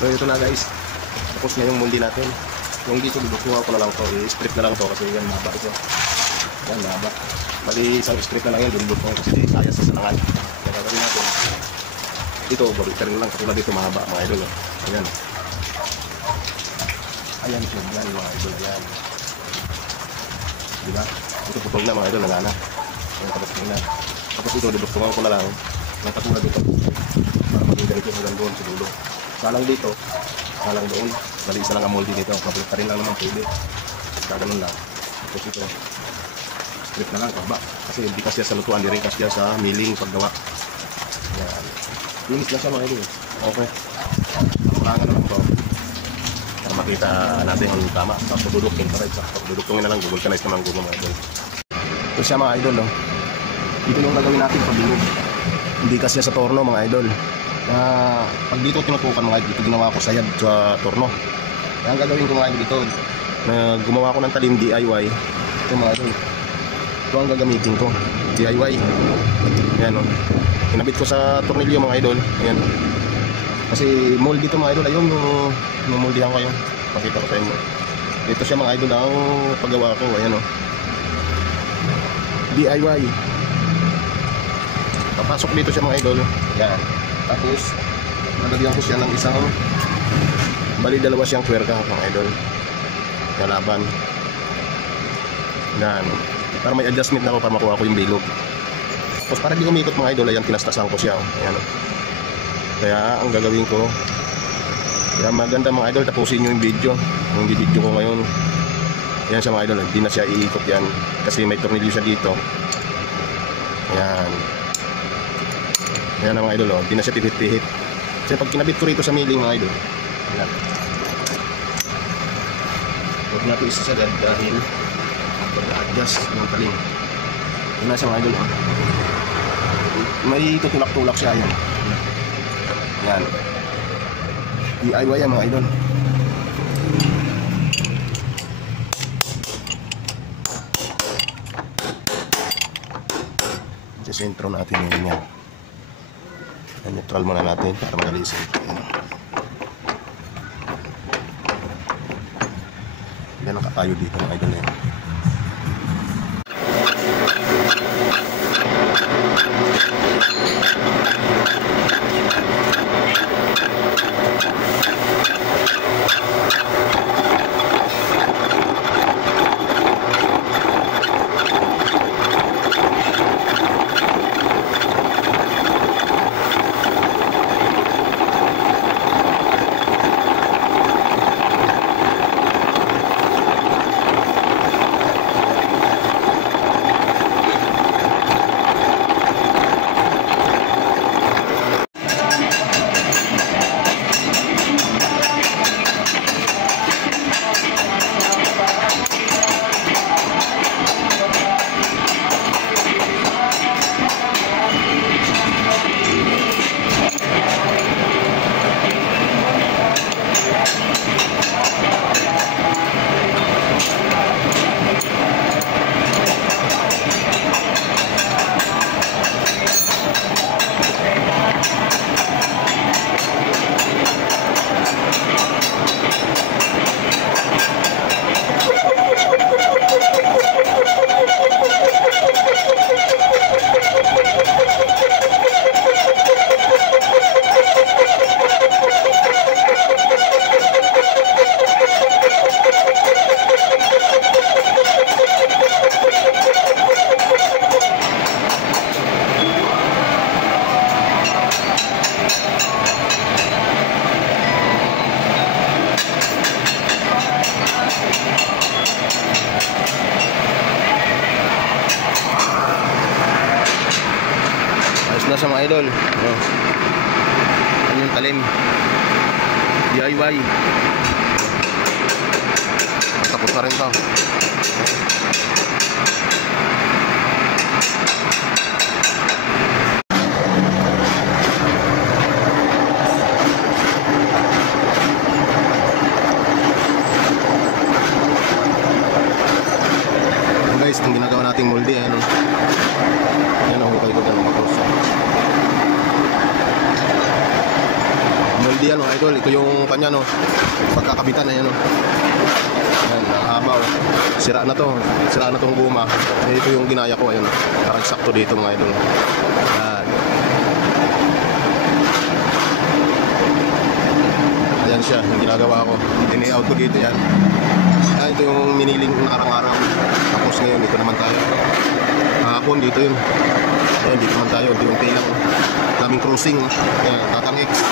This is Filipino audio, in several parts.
So ito na guys, tapos na yung molde natin. Yung dito, bubuksungan ko na lang to, i-strip na lang to kasi yan mahaba ito. Yan mahaba. Bali isang strip na lang yan, bubuksungan kasi di kaya sa salangan. Kaya gagawin natin. Dito, babitarin lang, katulad dito mahaba mga idol. Ayan. Ayan siya, yan mga idol, ayan. Diba? Ito putol na mga idol, nagana. Ayan, tapos na. Tapos ito, bubuksungan ko na lang. Ng katulad dito. Para maging ganito hanggang doon sa dulo. Salang dito, salang doon. Bali isa lang ang molde dito. Babitarin lang naman pwede. Kaganon lang. Tapos ito, strip na lang, kaba. Kasi hindi kasi sa lutuan, hindi rin kasi sa milling paggawa. Ayan. Linis na siya mga idol. Okay. Kurangan na lang ito. Para makita natin yung tama. Tapos dudukin para eksakto. Dudukungin na lang, vulcanize naman gumawa mga idol. Ito siya mga idol. Oh. Dito yung gagawin natin pagbilog. Hindi kasi sa torno mga idol. Pag dito tinutukan mga idol, ito ginawa ko sa yad sa torno. Kaya ang gagawin ko mga idol dito, gumawa ko ng talim DIY. Ito mga idol. Ito ang gagamitin ko. DIY. Ayan o. Kinabit ko sa tornilyo mga idol. Ayan. Kasi mold dito mga idol. Ayun yung moldihan ko yun. Pakita ko sa inyo. Ito siya mga idol ang paggawa ko. Ayan o. DIY. Papasok dito siya mga idol. Ayan. Tapos nalagyan ko siya ng isang bali dalawa siyang kwerka mga idol. Kalaban. Ayan. Para may adjustment na ako para makuha ko yung bilog. Tapos para di umikot mga idol, ayan, tinastasan ko siya. Ayan. Kaya ang gagawin ko, kaya maganda mga idol, tapusin nyo yung video. Yung video ko ngayon. Ayan siya mga idol, hindi na siya iikot yan. Kasi may tornilyo siya dito. Ayan. Ayan na mga idol, hindi na siya pihit-pihit. Kasi pag kinabit ko rito sa milling mga idol, ayan. Huwag natin isasagad dahil pag-adjust ng talim. Ayan na siya mga idol. May tutulak-tulak siya. Ayan. Ayan. DIY yan mga idol. Sa sentro natin yun yan. Neutral muna natin para magalisin. Yan ang kakayo dito mga idol yan. Na sa mga idol. Ano yung talim? DIY. Tapos na rin to. Guys, ang ginagawa nating molde, ano? Yan ang hukay ko ganun. Molde yan mga idol, ito yung kanya no. Pagkakabitan na yan no. Ayan, haba oh. Sira na to. Sira na tong guma. Ito yung ginaya ko ayun. Parang sakto dito mga idol. Ayan. Ayan siya, yung ginagawa ko. Ini-out ko dito yan. Ayan, ito yung miniling nakarang-araw. Tapos ngayon, dito naman tayo. Kahapon, dito yun. Ayan, dito naman tayo. Unti-unti lang. Daming cruising. Ayan, Tatang X.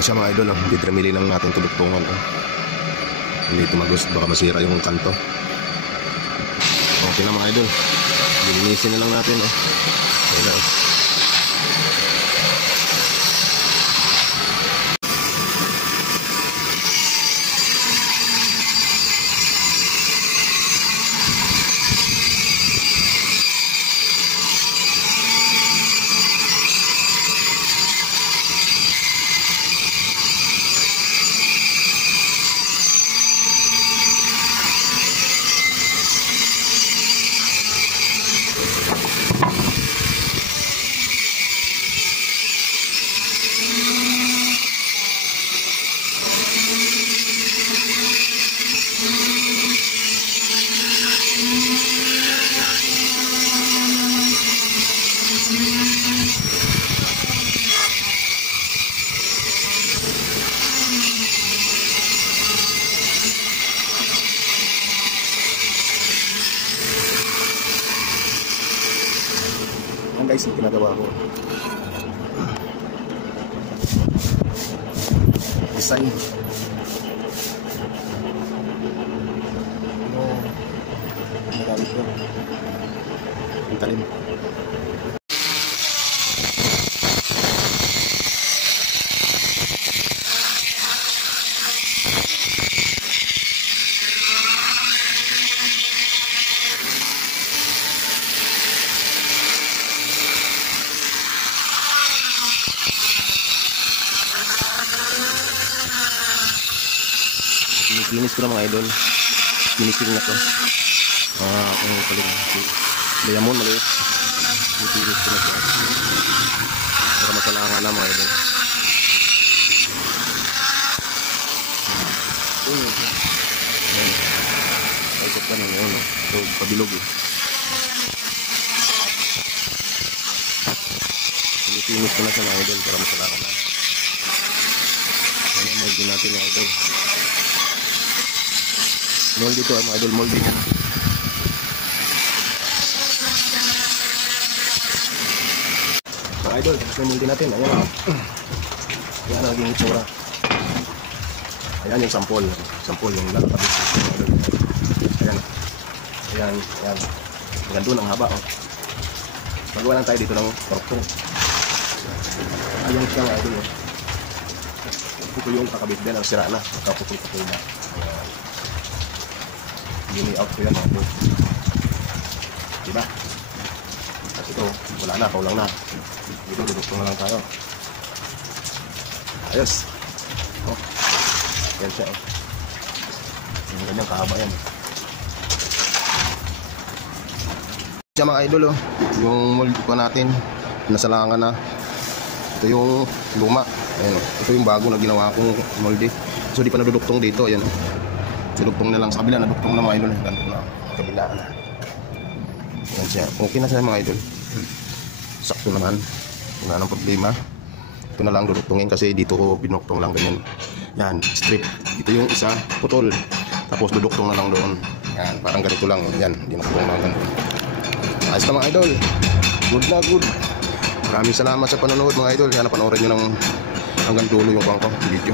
Siya mga idol, didramili lang natin tulugtungan hindi tumagos, baka masira yung kanto. Okay na mga idol, lilinisin na lang natin okay na. Guys, yung ginagawa ko design nagamit ko ang talim. Linis ko na mga idol. Finishing na to. Ang kaling diamond maliit. Linis ko na to. Para masalangan na mga idol. Ikot ka na yun. So, pabilog Linis ko na sa mga idol para masalangan na. Ano mold din natin mga idol. Mold dito mga idol, mold dito. Mga idol, tapos na yung molde natin. Ayan o. Ayan ang naging itsura. Ayan yung sample. Sample yung lalapabit. Ayan. Ayan. Ayan. Hanggang doon ang haba. Oh. Magawa lang tayo dito ng korpong. Ayan siya mga idol. Ito yung kakabit din. Ang sira na. Nakaputol-putol na. Ayan. Gini out ko yan mga idol. Diba? At ito, wala na. Paulang na. Dito, dudukto na lang tayo. Ayos. Oh. Yan siya. Oh. Yung ganyan kahaba yan. Siya mga idol, oh. Yung mold ko natin, nasalangan na. Ito yung luma. Ayan, oh. Ito yung bago na ginawa kong molde. So di pa naduduktong dito. Ayan, oh. Duduktong na lang sa kabila. Naduktong na mga idol. Ganito na. Kabila na. Ayan siya. Okay na siya mga idol. Sakto naman. Wala nang problema. Ito na lang duduktungin kasi dito ko pinuktong lang ganyan. Yan, strip. Ito yung isa, putol. Tapos duduktong na lang doon. Yan, parang ganito lang. Yan, dinuktong lang ganito. Ayos na mga idol. Good na good. Maraming salamat sa panonood mga idol. Yan, panoorin nyo ng hanggang dulo yung video.